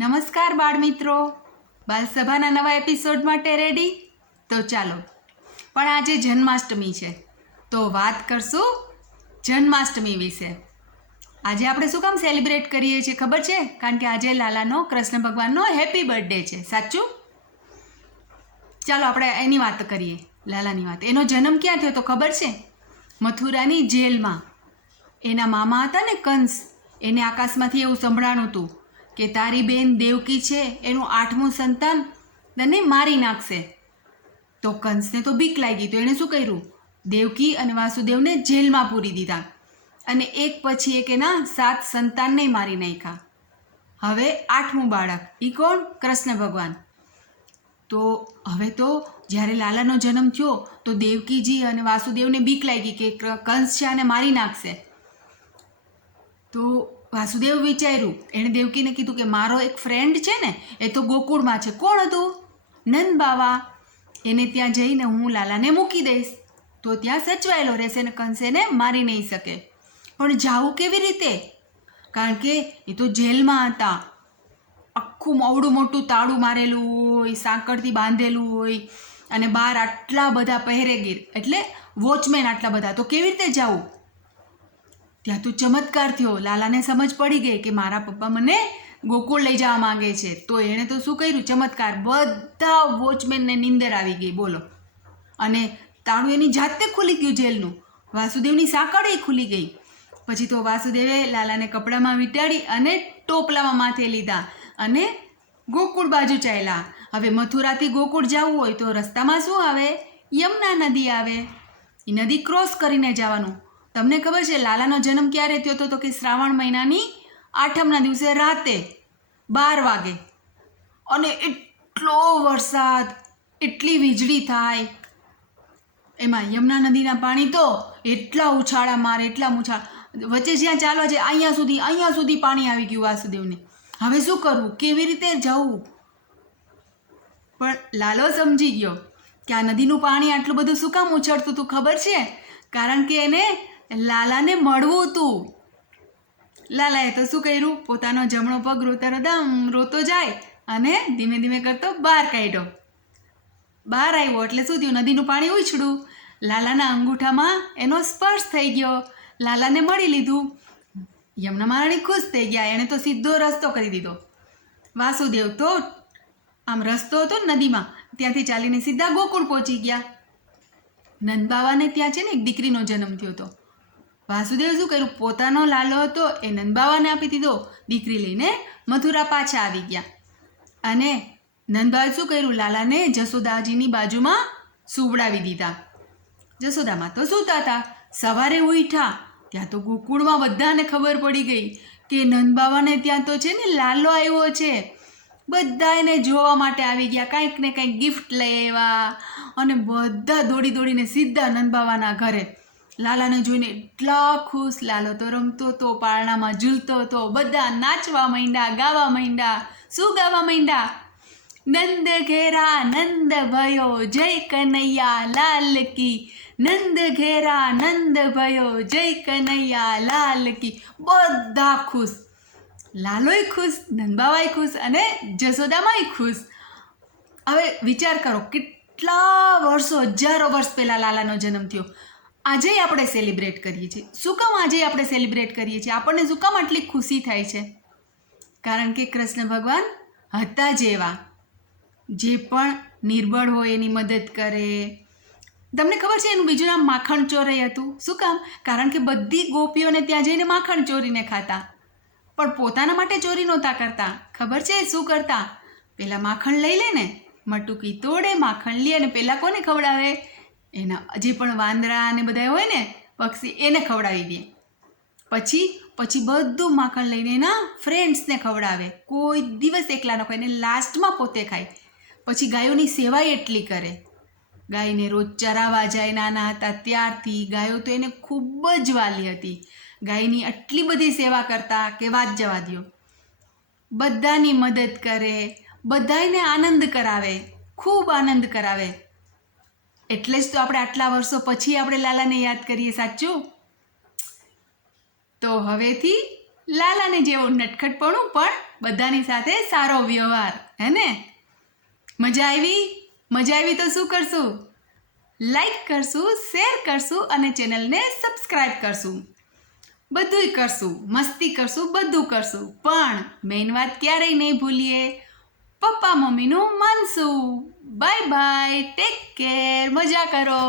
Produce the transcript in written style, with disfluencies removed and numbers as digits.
નમસ્કાર બાળ મિત્રો, બાલસભાના નવા એપિસોડ માટે રેડી? તો ચાલો. પણ આજે જન્માષ્ટમી છે તો વાત કરશું જન્માષ્ટમી વિશે. આજે આપણે શું કામ સેલિબ્રેટ કરીએ છીએ ખબર છે? કારણ કે આજે લાલાનો, કૃષ્ણ ભગવાનનો હેપી બર્થડે છે. સાચું? ચાલો આપણે એની વાત કરીએ, લાલાની વાત. એનો જન્મ ક્યાં થયો તો ખબર છે? મથુરાની જેલમાં. એના મામા હતા ને કંસ, એને આકાશમાંથી એવું સંભળાણું હતું કે તારી બેન દેવકી છે એનું 8મું સંતાન તને મારી નાખશે. તો કંસને તો બીક લાગી, તો એણે શું કર્યું? દેવકી અને વાસુદેવને જેલમાં પૂરી દીધા અને એક પછી એક એના 7 સંતાનને મારી નાખ્યા. હવે 8મું બાળક, એ કોણ? કૃષ્ણ ભગવાન. તો હવે તો જ્યારે લાલાનો જન્મ થયો તો દેવકીજી અને વાસુદેવને બીક લાગી કે કંસ છે આને મારી નાખશે. તો વાસુદેવ વિચાર્યું, એણે દેવકીને કીધું કે મારો એક ફ્રેન્ડ છે ને એ તો ગોકુળમાં છે. કોણ હતું? નંદ બાવા. એને ત્યાં જઈને હું લાલાને મૂકી દઈશ તો ત્યાં સચવાયેલો રહેશે ને કંસ એને મારી નહીં શકે. પણ જાવું કેવી રીતે? કારણ કે એ તો જેલમાં હતા. આખું અવડું મોટું તાળું મારેલું હોય, સાંકળથી બાંધેલું હોય અને બહાર આટલા બધા પહેરેગીર એટલે વોચમેન આટલા બધા, તો કેવી રીતે જવું? ત્યાં તો ચમત્કાર થયો. લાલાને સમજ પડી ગઈ કે મારા પપ્પા મને ગોકુળ લઈ જવા માંગે છે. તો એણે તો શું કર્યું? ચમત્કાર. બધા વોચમેનને નીંદર આવી ગઈ, બોલો. અને તાળું એની જાતે ખુલી ગયું જેલનું. વાસુદેવની સાંકળ ખુલી ગઈ. પછી તો વાસુદેવે લાલાને કપડામાં વીંટાળી અને ટોપલામાં માથે લીધા અને ગોકુળ બાજુ ચાલ્યા. હવે મથુરાથી ગોકુળ જવું હોય તો રસ્તામાં શું આવે? યમુના નદી આવે. એ નદી ક્રોસ કરીને જવાનું. તમને ખબર છે લાલાનો જન્મ ક્યારે થયો હતો? તો કે શ્રાવણ મહિનાની 8મના દિવસે રાતે 12 વાગે. અને એટલો વરસાદ, એટલી વીજળી થાય. એમાં યમુના નદીના પાણી તો એટલા ઉછાળા મારે, એટલા ઉછાળા. વચ્ચે જ્યાં ચાલવા છે અહીંયા સુધી પાણી આવી ગયું વાસુદેવને. હવે શું કરવું? કેવી રીતે જવું? પણ લાલો સમજી ગયો કે આ નદીનું પાણી આટલું બધું શું કામ ઉછળતું હતું ખબર છે? કારણ કે એને લાલાને મળવું હતું. લાલાએ તો શું કર્યું? પોતાનો જમણો પગ રોતો જાય અને ધીમે ધીમે કરતો બહાર કાઢ્યો. બહાર આવ્યો એટલે શું થયું? નદીનું પાણી ઉછળ્યું. લાલાના અંગૂઠામાં એનો સ્પર્શ થઈ ગયો. લાલાને મળી લીધું. યમુના મહારાણી ખુશ થઈ ગયા. એણે તો સીધો રસ્તો કરી દીધો. વાસુદેવ તો આમ રસ્તો હતો નદીમાં, ત્યાંથી ચાલીને સીધા ગોકુળ પહોંચી ગયા. નંદબાવાને ત્યાં છે ને એક દીકરીનો જન્મ થયો હતો. વાસુદેવ શું કર્યું? પોતાનો લાલો હતો એ નંદબાવાને આપી દીધો. દીકરી લઈને મથુરા પાછા આવી ગયા. અને નંદબાએ શું કર્યું? લાલાને જશોદાજીની બાજુમાં સુવડાવી દીધા. જશોદામાં તો સૂતા હતા. સવારે ઉઠ્યા ત્યાં તો ગોકુળમાં બધાને ખબર પડી ગઈ કે નંદબાવાને ત્યાં તો છે ને લાલો આવ્યો છે. બધા એને જોવા માટે આવી ગયા. કાંઈક ને કાંઈક ગિફ્ટ લઈ આવ્યા અને બધા દોડી દોડીને સીધા નંદબાવાના ઘરે. લાલાને જોઈને એટલા ખુશ. લાલો તો રમતો હતો, પારણામાં ઝૂલતો હતો. બધા નાચવા માંડ્યા, ગાવા માંડ્યા. શું ગાવા માંડ્યા? નંદ ઘેરા નંદ ભયો જય કનૈયા લાલ કી. નંદ ઘેરા નંદ ભયો જય કનૈયા લાલ કી. બધા ખુશ. લાલોય ખુશ, નંદબાવાય ખુશ અને જશોદામાંય ખુશ. હવે વિચાર કરો, કેટલા વર્ષો, હજારો વર્ષ પહેલાં લાલાનો જન્મ થયો. આજે આપણે સેલિબ્રેટ કરીએ છીએ. શું કામ આજે આપણે સેલિબ્રેટ કરીએ છીએ? આપણને શું કામ આટલી ખુશી થાય છે? કારણ કે કૃષ્ણ ભગવાન હતા જેવા, જે પણ નિર્બળ હોય એની મદદ કરે. તમને ખબર છે એનું બીજું નામ માખણ ચોરૈયા હતું. શું કામ? કારણ કે બધી ગોપીઓને ત્યાં જઈને માખણ ચોરીને ખાતા, પણ પોતાના માટે ચોરી નહોતા કરતા. ખબર છે શું કરતા? પહેલાં માખણ લઈ લે ને, મટુકી તોડે, માખણ લે અને પહેલાં કોને ખવડાવે? એના જે પણ વાંદરા અને બધા હોય ને પક્ષી, એને ખવડાવી દે. પછી બધું માખણ લઈને એના ફ્રેન્ડ્સને ખવડાવે. કોઈ દિવસ એકલા ન ખાય ને લાસ્ટમાં પોતે ખાય. પછી ગાયોની સેવાય એટલી કરે. ગાયને રોજ ચરાવવા જાય. નાના હતા ત્યારથી ગાયો તો એને ખૂબ જ વાલી હતી. ગાયની આટલી બધી સેવા કરતા કે વાત જવા દ્યો. બધાની મદદ કરે, બધાને આનંદ કરાવે, ખૂબ આનંદ કરાવે. એટલે જ તો આપણે આટલા વર્ષો પછી આપણે લાલાને યાદ કરીએ. સાચું? તો હવેથી લાલાને જેવું નટખટપણું પણ બધાની સાથે સારો વ્યવહાર, હે ને? મજા આવી તો શું કરશું? લાઈક કરશું, શેર કરશું અને ચેનલને સબસ્ક્રાઈબ કરશું. બધુંય કરશું, મસ્તી કરશું, બધું કરશું, પણ મેઇન વાત ક્યારેય નહીં ભૂલીએ, પપ્પા મમ્મીનું માનશું. બાય બાય, ટેક કેર, મજા કરો.